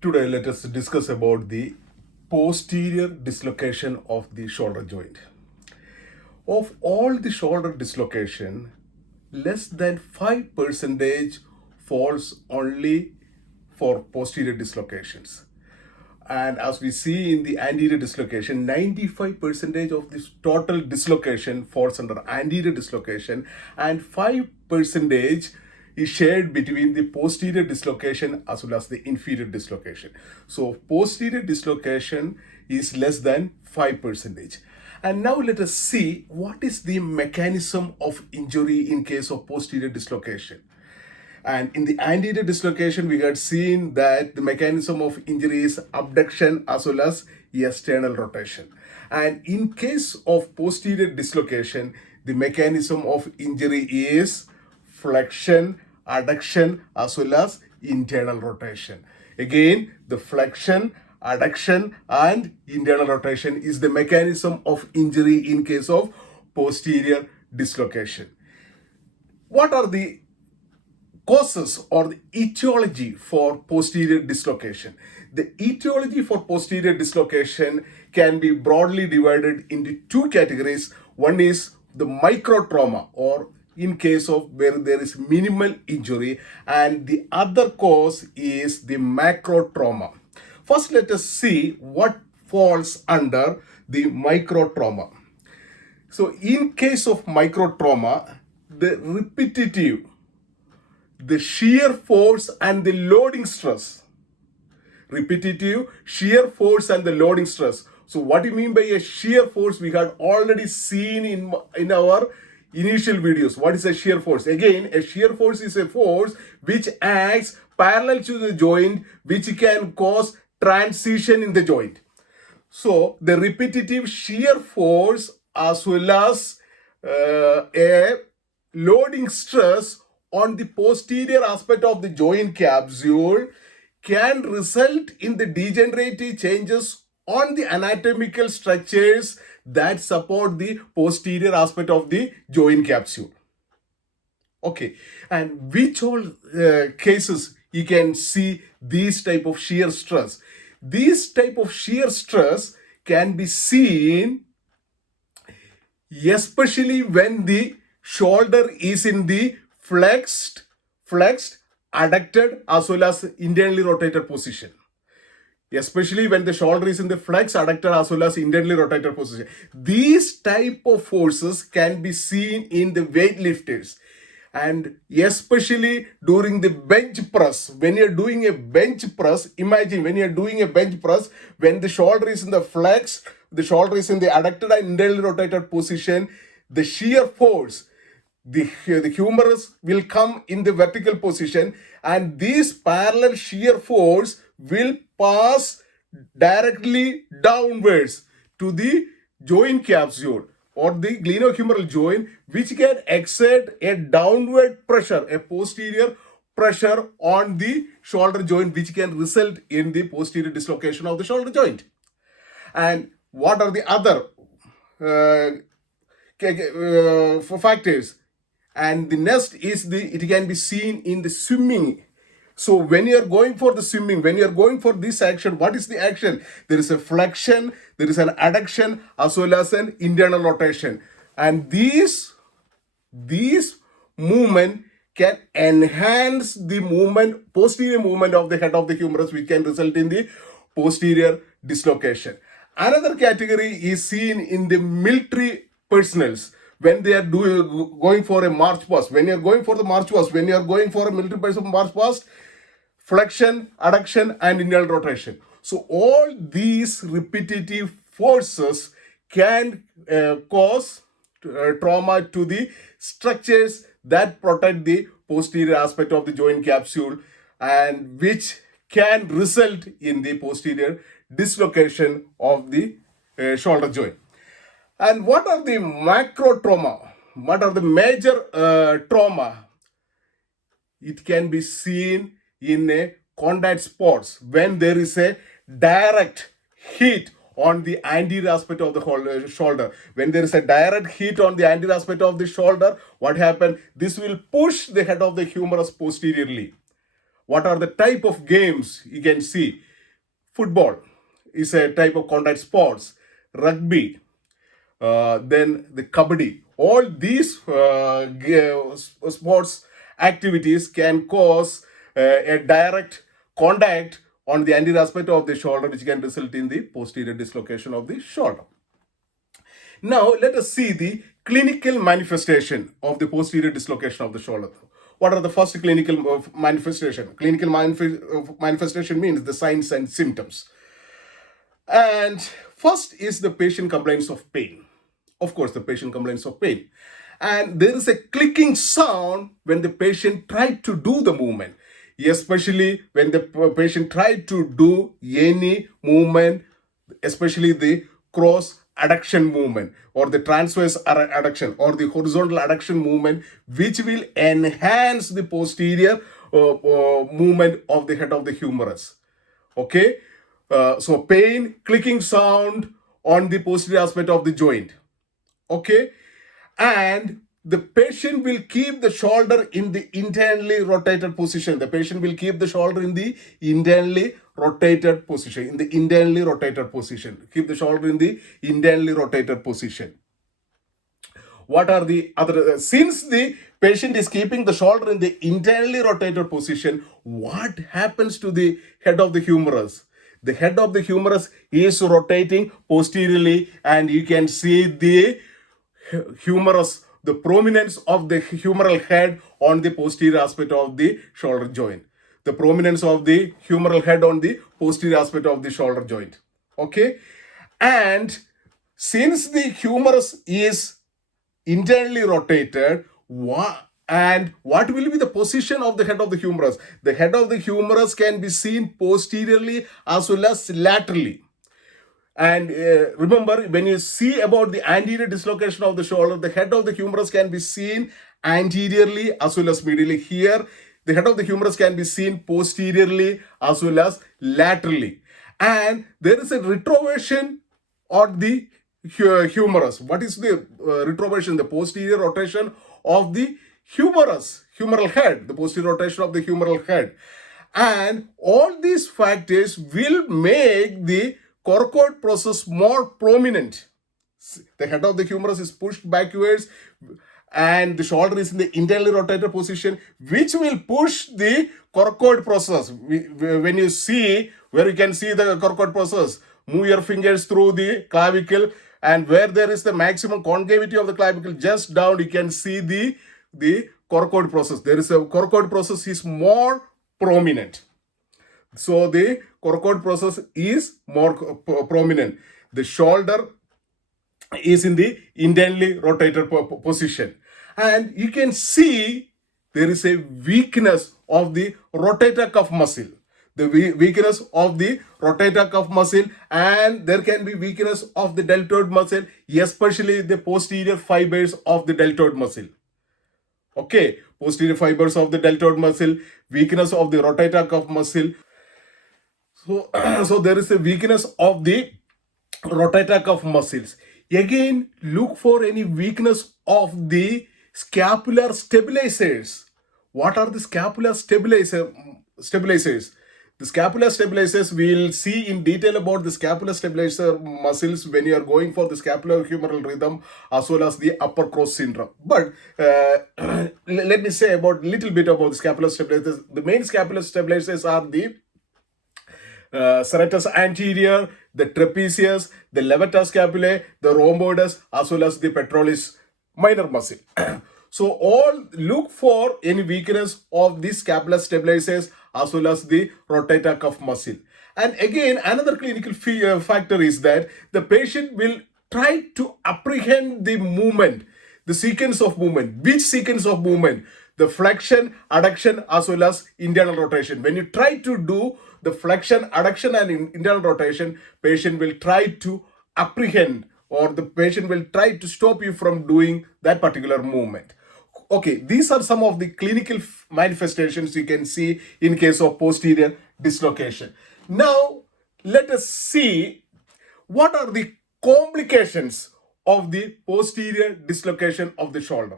Today, let us discuss about the posterior dislocation of the shoulder joint. Of all the shoulder dislocation, less than 5% falls only for posterior dislocations. And as we see in the anterior dislocation, 95% of this total dislocation falls under anterior dislocation, and 5% is shared between the posterior dislocation as well as the inferior dislocation. So posterior dislocation is less than 5%. And now let us see what is the mechanism of injury in case of posterior dislocation. And in the anterior dislocation, we had seen that the mechanism of injury is abduction as well as external rotation. And in case of posterior dislocation, the mechanism of injury is flexion, adduction as well as internal rotation. Again, the flexion, adduction and internal rotation is the mechanism of injury in case of posterior dislocation. What are the causes or the etiology for posterior dislocation? The etiology for posterior dislocation can be broadly divided into two categories. One is the microtrauma, or in case of where there is minimal injury, and the other cause is the macrotrauma. First, let us see what falls under the microtrauma. So in case of microtrauma, the shear force and the loading stress. Repetitive shear force and the loading stress. So what do you mean by a shear force? We had already seen in our initial videos. What is a shear force? Again, a shear force is a force which acts parallel to the joint, which can cause transition in the joint. So the repetitive shear force as well as a loading stress on the posterior aspect of the joint capsule can result in the degenerative changes on the anatomical structures that support the posterior aspect of the joint capsule. Okay, and which all cases you can see these type of shear stress? These type of shear stress can be seen especially when the shoulder is in the flexed, adducted as well as internally rotated position. Especially when the shoulder is in the flexed, adducted as well as internally rotated position. These type of forces can be seen in the weightlifters, and especially during the bench press. When you're doing a bench press, imagine when you're doing a bench press, when the shoulder is in the flex, the shoulder is in the adducted and internally rotated position, the shear force, the humerus will come in the vertical position, and this parallel shear force will pass directly downwards to the joint capsule or the glenohumeral joint, which can exert a downward pressure, a posterior pressure on the shoulder joint, which can result in the posterior dislocation of the shoulder joint. And what are the other factors? And the next is it can be seen in the swimming. So when you are going for the swimming, when you are going for this action, what is the action? There is a flexion, there is an adduction as well as an internal rotation. And these movement can enhance the movement, posterior movement of the head of the humerus, which can result in the posterior dislocation. Another category is seen in the military personnels when they are going for a march past. When you are going for the march past, when you are going for a military person march past, flexion, adduction and internal rotation. So all these repetitive forces can cause trauma to the structures that protect the posterior aspect of the joint capsule, and which can result in the posterior dislocation of the shoulder joint. And what are the macro trauma? What are the major trauma? It can be seen in a contact spots when there is a direct heat on the anterior aspect of the shoulder. When there is a direct heat on the anterior aspect of the shoulder, what happens? This will push the head of the humerus posteriorly. What are the type of games you can see? Football is a type of contact sports. Rugby, then the kabaddi. All these sports activities can cause a direct contact on the anterior aspect of the shoulder, which can result in the posterior dislocation of the shoulder. Now, let us see the clinical manifestation of the posterior dislocation of the shoulder. What are the first clinical manifestation? Clinical manifestation means the signs and symptoms. And first is the patient complains of pain. Of course, the patient complains of pain. And there is a clicking sound when the patient tried to do the movement, especially when the patient tried to do any movement, especially the cross adduction movement or the transverse adduction or the horizontal adduction movement, which will enhance the posterior movement of the head of the humerus. Okay, so pain, clicking sound on the posterior aspect of the joint. Okay, and the patient will keep the shoulder in the internally rotated position. The patient will keep the shoulder in the internally rotated position. Keep the shoulder in the internally rotated position. What are the other? Since the patient is keeping the shoulder in the internally rotated position, what happens to the head of the humerus? The head of the humerus is rotating posteriorly, and you can see the humerus, the prominence of the humeral head on the posterior aspect of the shoulder joint. The prominence of the humeral head on the posterior aspect of the shoulder joint. Okay, and since the humerus is internally rotated, what will be the position of the head of the humerus? The head of the humerus can be seen posteriorly as well as laterally. And remember, when you see about the anterior dislocation of the shoulder, the head of the humerus can be seen anteriorly as well as medially. Here, the head of the humerus can be seen posteriorly as well as laterally. And there is a retroversion on the humerus. What is the retroversion? The posterior rotation of the humeral head, the posterior rotation of the humeral head. And all these factors will make the coracoid process more prominent. The head of the humerus is pushed backwards and the shoulder is in the internally rotated position, which will push the coracoid process. When you see, where you can see the coracoid process, move your fingers through the clavicle, and where there is the maximum concavity of the clavicle, just down you can see the coracoid process. There is a coracoid process is more prominent. So the coracoid process is more prominent. The shoulder is in the internally rotated position. And you can see there is a weakness of the rotator cuff muscle. The weakness of the rotator cuff muscle, and there can be weakness of the deltoid muscle, especially the posterior fibers of the deltoid muscle. Okay, posterior fibers of the deltoid muscle, weakness of the rotator cuff muscle. So there is a weakness of the rotator cuff muscles. Again, look for any weakness of the scapular stabilizers. What are the scapular stabilizers? The scapular stabilizers, we'll see in detail about the scapular stabilizer muscles when you are going for the scapular humeral rhythm as well as the upper cross syndrome. But let me say about little bit about the scapular stabilizers. The main scapular stabilizers are the serratus anterior, the trapezius, the levator scapulae, the rhomboides, as well as the pectoralis minor muscle. So all look for any weakness of the scapular stabilizers as well as the rotator cuff muscle. And again, another clinical factor is that the patient will try to apprehend the movement, the sequence of movement. Which sequence of movement? The flexion, adduction, as well as internal rotation. When you try to do the flexion, adduction, and internal rotation, patient will try to apprehend, or the patient will try to stop you from doing that particular movement. Okay, these are some of the clinical manifestations you can see in case of posterior dislocation. Now, let us see what are the complications of the posterior dislocation of the shoulder.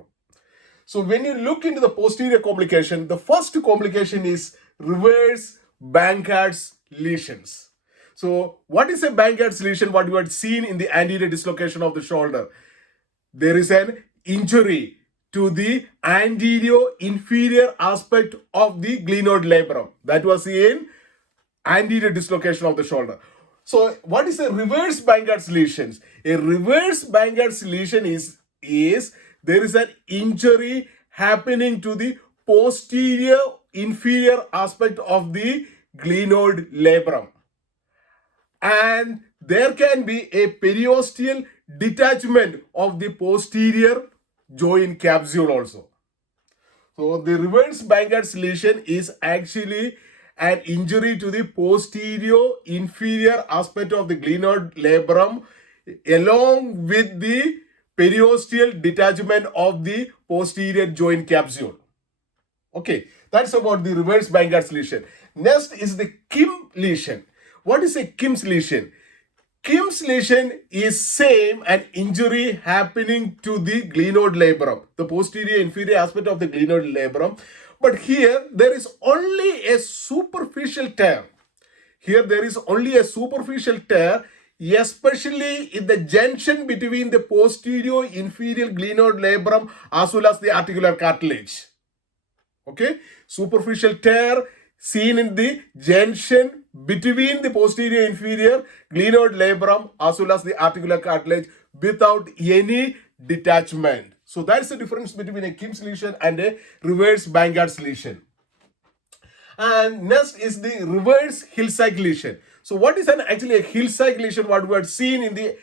So when you look into the posterior complication, the first complication is reverse Bankard's lesions. So what is a Bankard's lesion? What you had seen in the anterior dislocation of the shoulder. There is an injury to the anterior inferior aspect of the glenoid labrum. That was in anterior dislocation of the shoulder. So what is a reverse Bankard's lesions? A reverse Bankard's lesion is there is an injury happening to the posterior inferior aspect of the glenoid labrum. And there can be a periosteal detachment of the posterior joint capsule also. So the reverse Bankard's lesion is actually an injury to the posterior inferior aspect of the glenoid labrum along with the periosteal detachment of the posterior joint capsule. Okay, that's about the reverse Bankard's lesion. Next is the Kim lesion. What is a Kim's lesion? Kim's lesion is same an injury happening to the glenoid labrum, the posterior inferior aspect of the glenoid labrum. But here there is only a superficial tear. Here there is only a superficial tear, especially in the junction between the posterior inferior glenoid labrum as well as the articular cartilage. Okay, superficial tear seen in the junction between the posterior inferior glenoid labrum as well as the articular cartilage without any detachment. So that's the difference between a Kim's lesion and a reverse Bankard's lesion. And next is the reverse Hill-Sachs lesion. So what is actually a Hill-Sachs lesion? What we had seen in the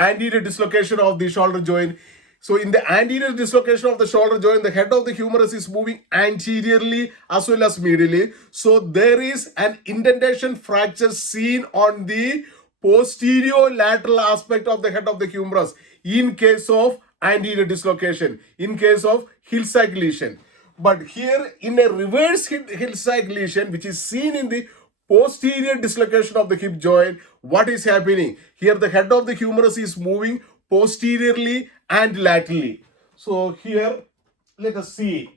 anterior dislocation of the shoulder joint. So in the anterior dislocation of the shoulder joint, the head of the humerus is moving anteriorly as well as medially. So there is an indentation fracture seen on the posterior lateral aspect of the head of the humerus in case of anterior dislocation, in case of Hill-Sachs lesion. But here in a reverse Hill-Sachs lesion, which is seen in the posterior dislocation of the hip joint, what is happening? Here the head of the humerus is moving posteriorly and laterally. So here, let us see.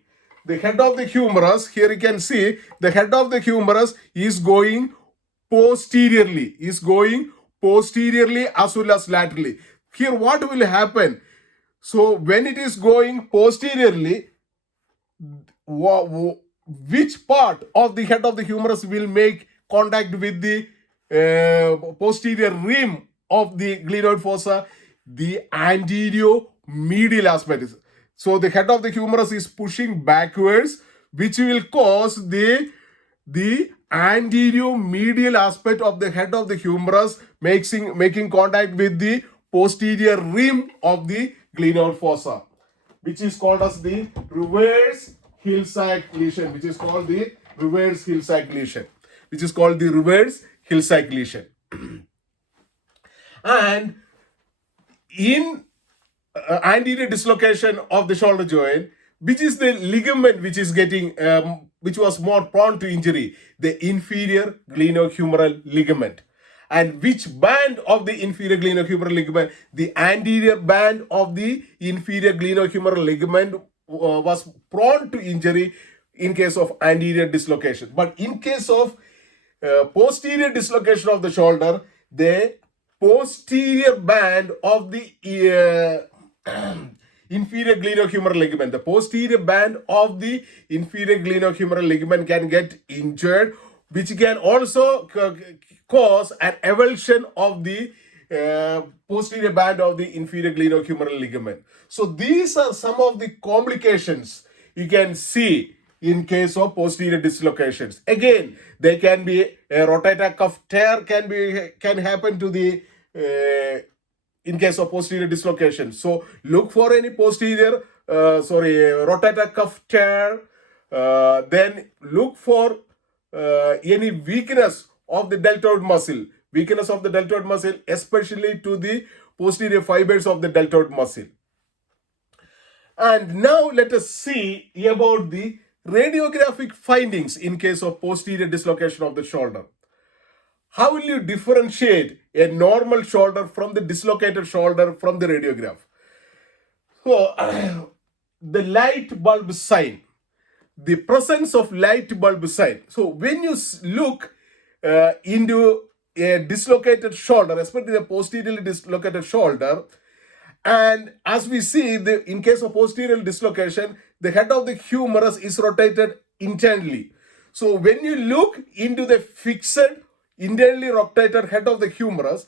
The head of the humerus, here you can see, the head of the humerus is going posteriorly, as well as laterally. Here what will happen? So when it is going posteriorly, which part of the head of the humerus will make contact with the posterior rim of the glenoid fossa? The anterior medial aspect. So the head of the humerus is pushing backwards, which will cause the anterior medial aspect of the head of the humerus making contact with the posterior rim of the glenoid fossa, which is called as the reverse Hill-Sachs lesion, And in anterior dislocation of the shoulder joint, which is the ligament which is getting, which was more prone to injury, the inferior glenohumeral ligament. And which band of the inferior glenohumeral ligament? The anterior band of the inferior glenohumeral ligament was prone to injury in case of anterior dislocation. But in case of posterior dislocation of the shoulder, the posterior band of the inferior glenohumeral ligament, can get injured, which can also cause an avulsion of the posterior band of the inferior glenohumeral ligament. So these are some of the complications you can see in case of posterior dislocations. Again, there can be a rotator cuff tear can happen to the in case of posterior dislocation. So look for any rotator cuff tear. Then look for any weakness of the deltoid muscle, especially to the posterior fibers of the deltoid muscle. And now let us see about the radiographic findings in case of posterior dislocation of the shoulder. How will you differentiate a normal shoulder from the dislocated shoulder from the radiograph? So, the light bulb sign, the presence of light bulb sign. So, when you look into a dislocated shoulder, especially the posteriorly dislocated shoulder, and as we see, in case of posterior dislocation, the head of the humerus is rotated internally. So when you look into the fixed internally rotated head of the humerus,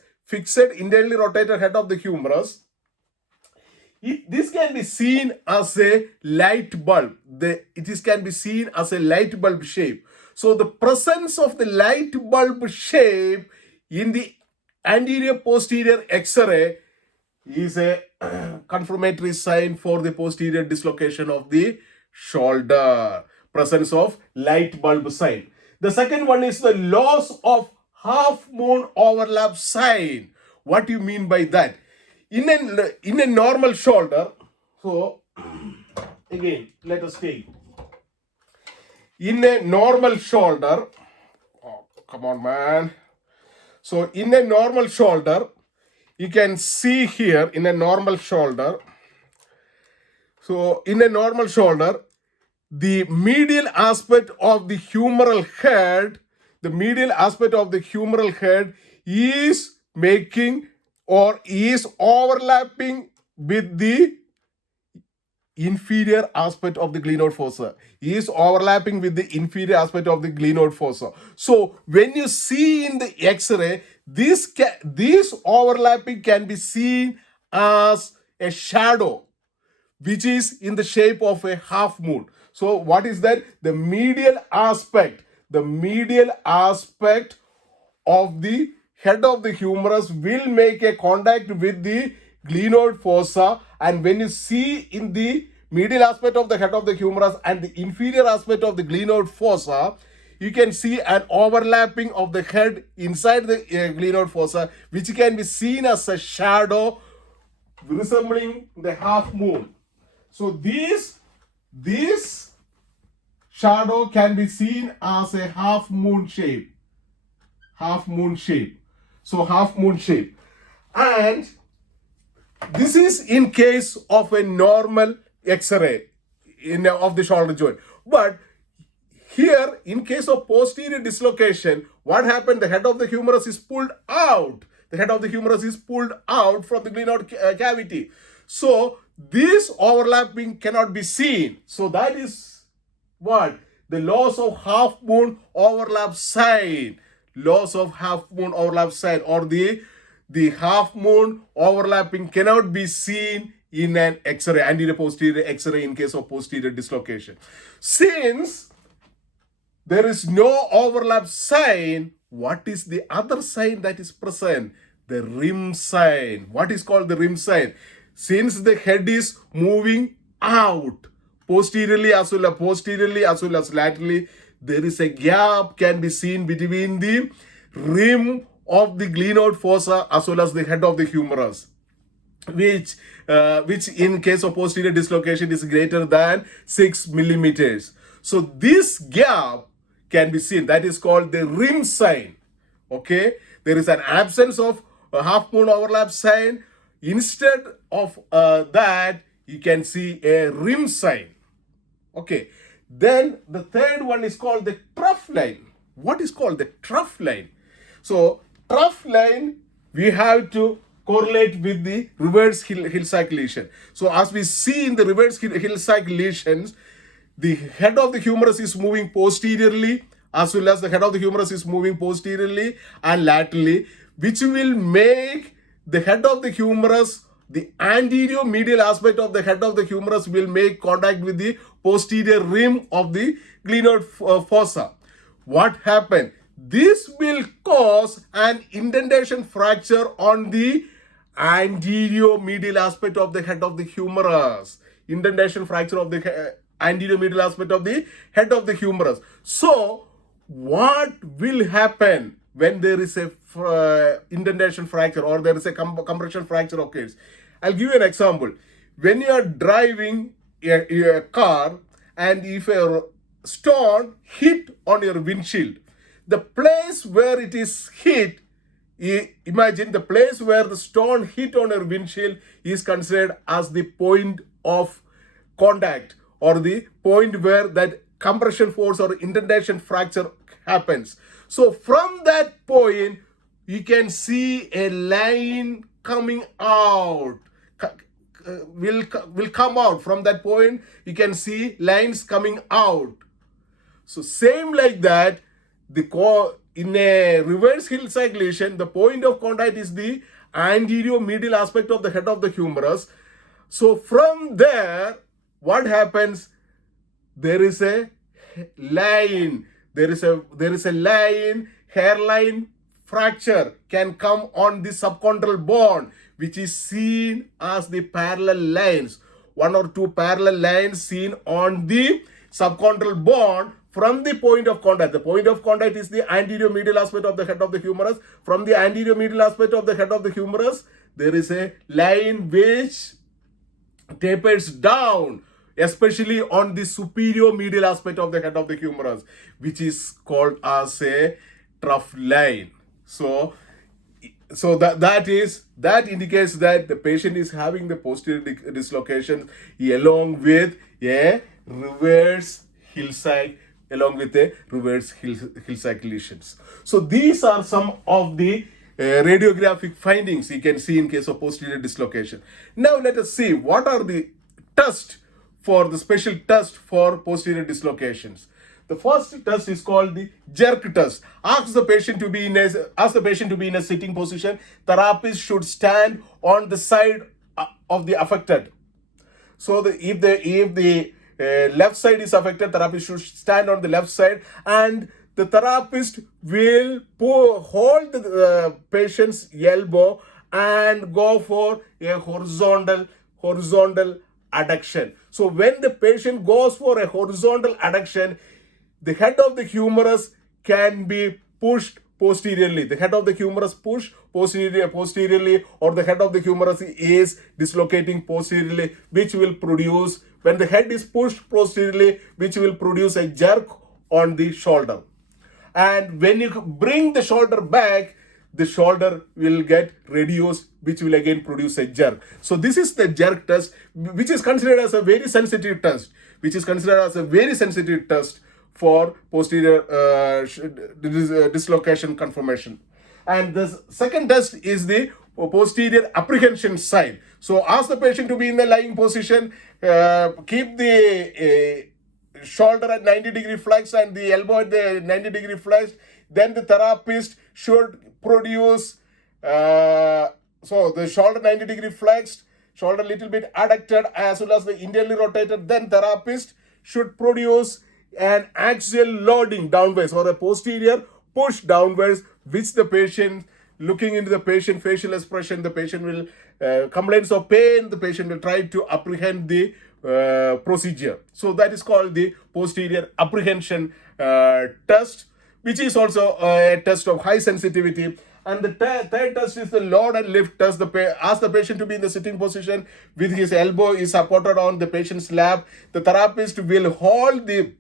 this can be seen as a light bulb. It can be seen as a light bulb shape. So the presence of the light bulb shape in the anterior posterior X-ray is a confirmatory sign for the posterior dislocation of the shoulder. Presence of light bulb sign. The second one is the loss of half moon overlap sign. What do you mean by that? In a normal shoulder, so again, let us take. In a normal shoulder, oh, come on, man. So in a normal shoulder, you can see here in a normal shoulder. So in a normal shoulder, the medial aspect of the humeral head, is making or is overlapping with the inferior aspect of the glenoid fossa. So when you see in the X-ray, this overlapping can be seen as a shadow, which is in the shape of a half moon. So what is that? The medial aspect of the head of the humerus will make a contact with the glenoid fossa, and when you see in the medial aspect of the head of the humerus and the inferior aspect of the glenoid fossa, you can see an overlapping of the head inside the glenoid fossa, which can be seen as a shadow resembling the half moon. So this shadow can be seen as a half moon shape. So half moon shape. And this is in case of a normal X-ray of the shoulder joint. But here, in case of posterior dislocation, what happened? The head of the humerus is pulled out. From the glenoid cavity. So this overlapping cannot be seen. So that is what? The loss of half moon overlap sign. Or the half moon overlapping cannot be seen in an X-ray, anterior posterior X-ray in case of posterior dislocation. Since there is no overlap sign, what is the other sign that is present? The rim sign. What is called the rim sign? Since the head is moving out posteriorly as well as laterally, there is a gap can be seen between the rim of the glenoid fossa as well as the head of the humerus, which in case of posterior dislocation is greater than 6 millimeters. So this gap can be seen. That is called the rim sign. Okay, there is an absence of a half moon overlap sign. Instead of that, you can see a rim sign. Okay, then the third one is called the trough line. What is called the trough line? So trough line, we have to correlate with the reverse Hill-Sachs lesion. So as we see in the reverse Hill-Sachs lesions, the head of the humerus is moving posteriorly as well as the head of the humerus is moving posteriorly and laterally, which will make the head of the humerus, the anterior medial aspect of the head of the humerus will make contact with the posterior rim of the glenoid fossa. What happened? This will cause an indentation fracture on the anterior medial aspect of the head of the humerus. Indentation fracture of the anterior medial aspect of the head of the humerus. So, what will happen when there is a indentation fracture or there is a compression fracture occurs? I'll give you an example. When you are driving a car and if a stone hit on your windshield, the place where it is hit, imagine the place where the stone hit on your windshield is considered as the point of contact, or the point where that compression force or indentation fracture happens. So from that point, you can see a line coming out, will come out. From that point, you can see lines coming out. So same like that, in a reverse hillside lesion, the point of contact is the anterior medial aspect of the head of the humerus. So from there, what happens? There is a line. There is a line, hairline fracture can come on the subchondral bone, which is seen as the parallel lines. One or two parallel lines seen on the subchondral bone from the point of contact. The point of contact is the anterior medial aspect of the head of the humerus. From the anterior medial aspect of the head of the humerus, there is a line which tapers down, especially on the superior medial aspect of the head of the humerus, which is called as a trough line. So that indicates that the patient is having the posterior dislocation along with a reverse hillside lesions. So these are some of the radiographic findings you can see in case of posterior dislocation. Now let us see what are the special test for posterior dislocations. The first test is called the jerk test. Ask the patient to be in a sitting position. Therapist should stand on the side of the affected. So if the left side is affected, therapist should stand on the left side, and the therapist will hold the patient's elbow and go for a horizontal adduction. So when the patient goes for a horizontal adduction, the head of the humerus can be pushed posteriorly. The head of the humerus pushed posteriorly, or the head of the humerus is dislocating posteriorly, which will produce, when the head is pushed posteriorly, which will produce a jerk on the shoulder. And when you bring the shoulder back, the shoulder will get reduced, which will again produce a jerk. So this is the jerk test, which is considered as a very sensitive test, for posterior dislocation confirmation. And the second test is the posterior apprehension sign. So ask the patient to be in the lying position, keep the shoulder at 90-degree flex and the elbow at the 90-degree flex. Then the therapist should produce, so the shoulder 90-degree flexed, shoulder little bit adducted as well as the internally rotated. Then therapist should produce an axial loading downwards or a posterior push downwards, which the patient, looking into the patient facial expression, the patient will complaints of pain, the patient will try to apprehend the procedure. So that is called the posterior apprehension test, which is also a test of high sensitivity. And the third test is the load and lift test. Ask the patient to be in the sitting position with his elbow is supported on the patient's lap. The therapist will hold the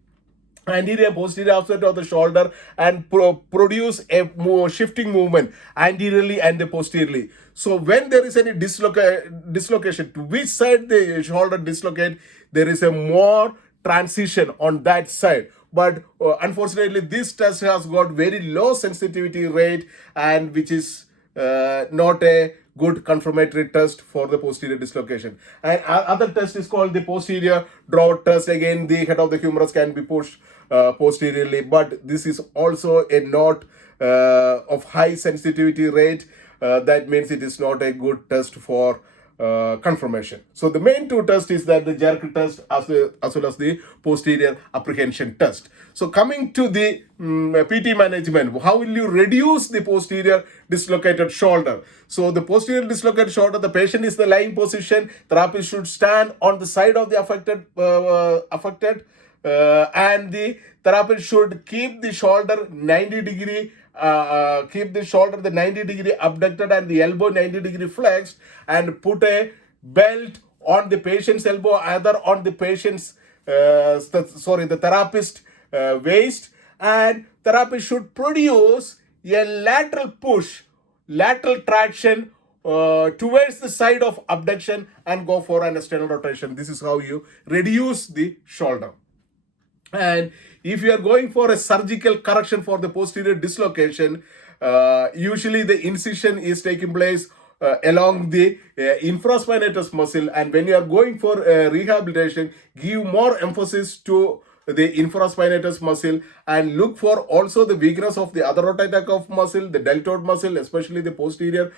anterior and posterior aspect of the shoulder and produce a shifting movement anteriorly and posteriorly. So when there is any dislocation, to which side the shoulder dislocate, there is a more transition on that side. But unfortunately, this test has got very low sensitivity rate, and which is not a good confirmatory test for the posterior dislocation. And other test is called the posterior draw test. Again, the head of the humerus can be pushed posteriorly, but this is also a not of high sensitivity rate. That means it is not a good test for confirmation. So the main two tests is that the jerk test as well as the posterior apprehension test. So coming to the PT management, how will you reduce the posterior dislocated shoulder? So the posterior dislocated shoulder, the patient is the lying position. Therapist should stand on the side of the affected and the therapist should keep the shoulder 90-degree the 90-degree abducted and the elbow 90-degree flexed, and put a belt on the patient's elbow, either on the patient's the therapist waist, and therapy should produce a lateral push, lateral traction towards the side of abduction and go for an external rotation. This is how you reduce the shoulder. And if you are going for a surgical correction for the posterior dislocation, usually the incision is taking place along the infraspinatus muscle. And when you are going for rehabilitation, give more emphasis to the infraspinatus muscle and look for also the weakness of the other rotator cuff muscle, the deltoid muscle, especially the posterior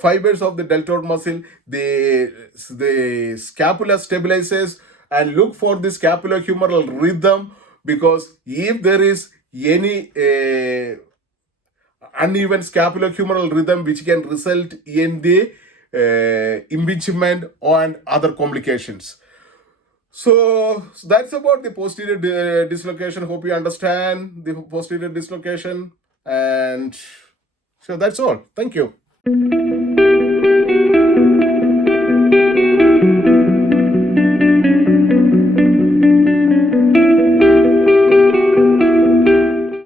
fibers of the deltoid muscle. The scapula stabilizes, and look for the scapulohumeral rhythm, because if there is any uneven scapulohumeral rhythm which can result in the impingement and other complications. So that's about the posterior dislocation. Hope you understand the posterior dislocation. And so that's all. Thank you.